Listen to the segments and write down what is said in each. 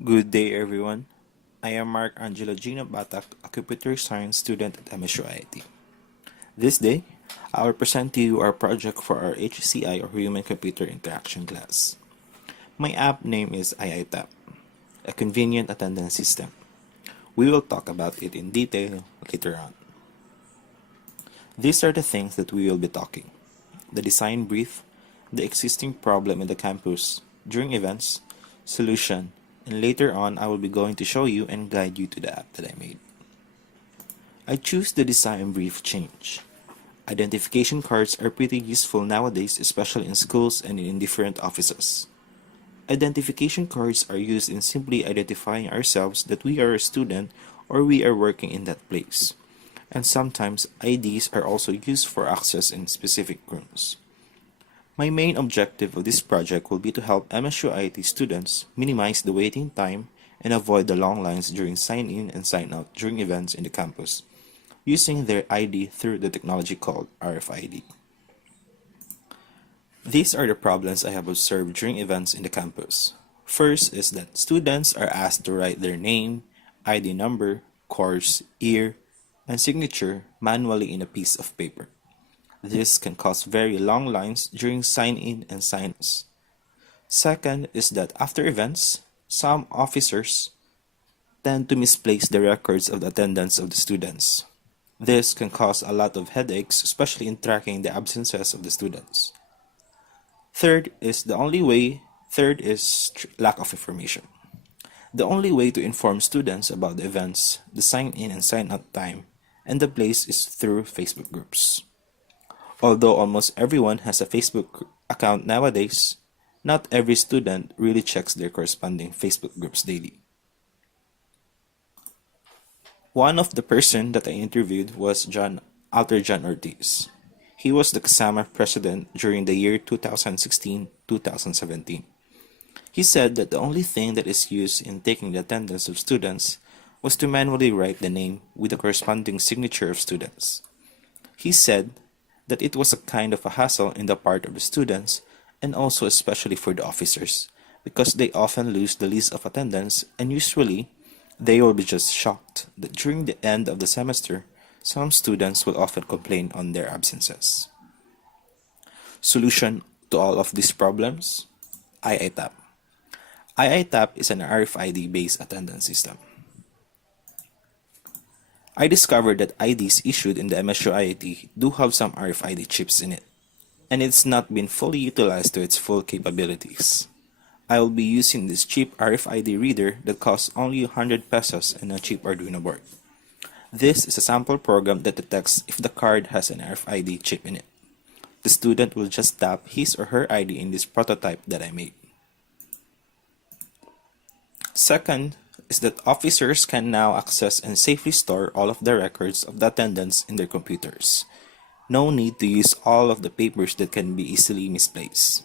Good day, everyone. I am Mark Angelo Gino Batak, a computer science student at MSU This day, I will present to you our project for our HCI or Human Computer Interaction class. My app name is IITAP, a convenient attendance system. We will talk about it in detail later on. These are the things that we will be talking: the design brief, the existing problem in the campus, during events, solution, and later on I will be going to show you and guide you to the app that I made. I choose the design brief change. Identification cards are pretty useful nowadays, especially in schools and in different offices. Identification cards are used in simply identifying ourselves that we are a student or we are working in that place. And sometimes IDs are also used for access in specific rooms. My main objective of this project will be to help MSU students minimize the waiting time and avoid the long lines during sign-in and sign-out during events in the campus, using their ID through the technology called RFID. These are the problems I have observed during events in the campus. First is that students are asked to write their name, ID number, course, year, and signature manually in a piece of paper. This can cause very long lines during sign-in and sign-outs. Second is that after events, some officers tend to misplace the records of the attendance of the students. This can cause a lot of headaches, especially in tracking the absences of the students. Third is lack of information. The only way to inform students about the events, the sign-in and sign-out time, and the place is through Facebook groups. Although almost everyone has a Facebook account nowadays, not every student really checks their corresponding Facebook groups daily. One of the person that I interviewed was Alter John Ortiz. He was the Kasama president during the year 2016-2017. He said that the only thing that is used in taking the attendance of students was to manually write the name with the corresponding signature of students. He said that it was a kind of a hassle in the part of the students and also especially for the officers because they often lose the list of attendance and usually they will be just shocked that during the end of the semester, some students will often complain on their absences. Solution to all of these problems? IITAP. IITAP is an RFID-based attendance system. I discovered that IDs issued in the MSU IIT do have some RFID chips in it, and it's not been fully utilized to its full capabilities. I will be using this cheap RFID reader that costs only 100 pesos and a cheap Arduino board. This is a sample program that detects if the card has an RFID chip in it. The student will just tap his or her ID in this prototype that I made. Second is that officers can now access and safely store all of the records of the attendance in their computers. No need to use all of the papers that can be easily misplaced.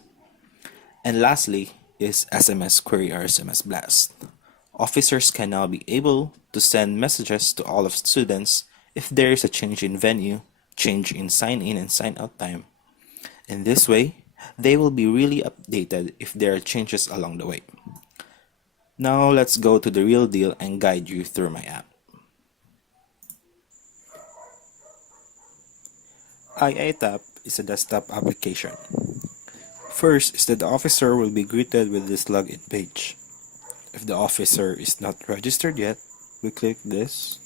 And lastly is SMS query or SMS blast. Officers can now be able to send messages to all of students if there is a change in venue, change in sign-in and sign-out time. In this way, they will be really updated if there are changes along the way. Now let's go to the real deal and guide you through my app. IITAP is a desktop application. First is that the officer will be greeted with this login page. If the officer is not registered yet, we click this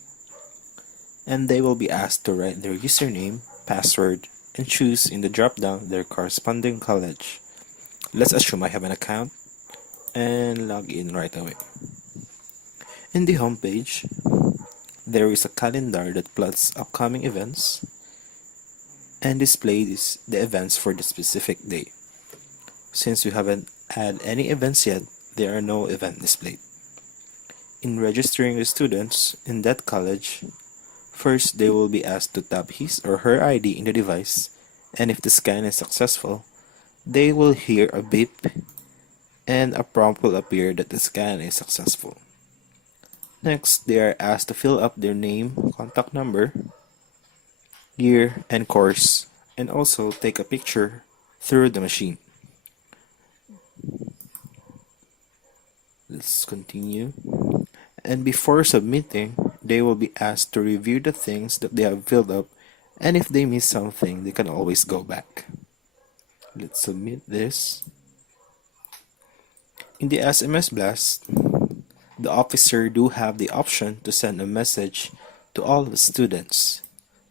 and they will be asked to write their username, password, and choose in the drop-down their corresponding college. Let's assume I have an account and log in right away. In the home page, there is a calendar that plots upcoming events and displays the events for the specific day. Since we haven't had any events yet, there are no event displayed. In registering the students in that college, first they will be asked to tap his or her ID in the device, and if the scan is successful, they will hear a beep and a prompt will appear that the scan is successful. Next, they are asked to fill up their name, contact number, year, and course, and also take a picture through the machine. Let's continue. And before submitting, they will be asked to review the things that they have filled up, and if they miss something, they can always go back. Let's submit this. In the SMS blast, the officer do have the option to send a message to all the students.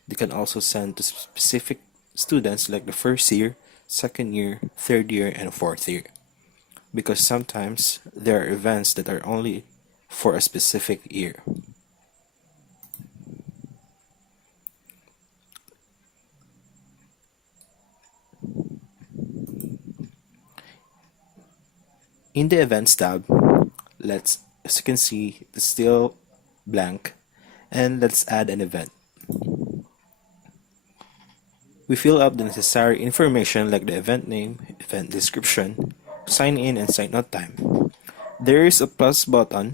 They can also send to specific students like the first year, second year, third year, and fourth year. Because sometimes there are events that are only for a specific year. In the events tab, as you can see, it's still blank, and let's add an event. We fill up the necessary information like the event name, event description, sign in and sign out time. There is a plus button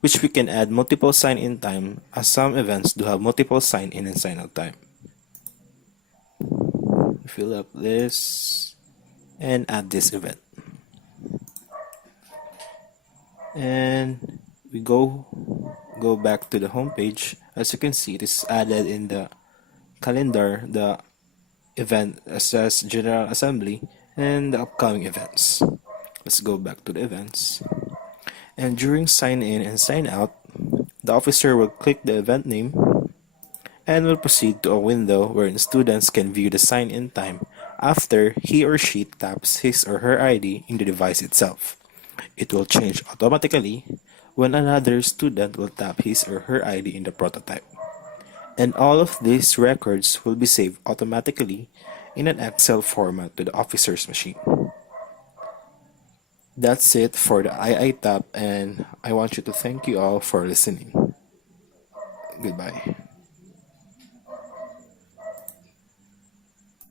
which we can add multiple sign in time, as some events do have multiple sign in and sign out time. Fill up this and add this event. And we go back to the home page. As you can see, it is added in the calendar, the event says General Assembly and the upcoming events. Let's go back to the events. And during sign in and sign out, the officer will click the event name and will proceed to a window wherein students can view the sign in time after he or she taps his or her ID in the device itself. It will change automatically when another student will tap his or her ID in the prototype. And all of these records will be saved automatically in an Excel format to the officer's machine. That's it for the II tab, and I want you to thank you all for listening. Goodbye.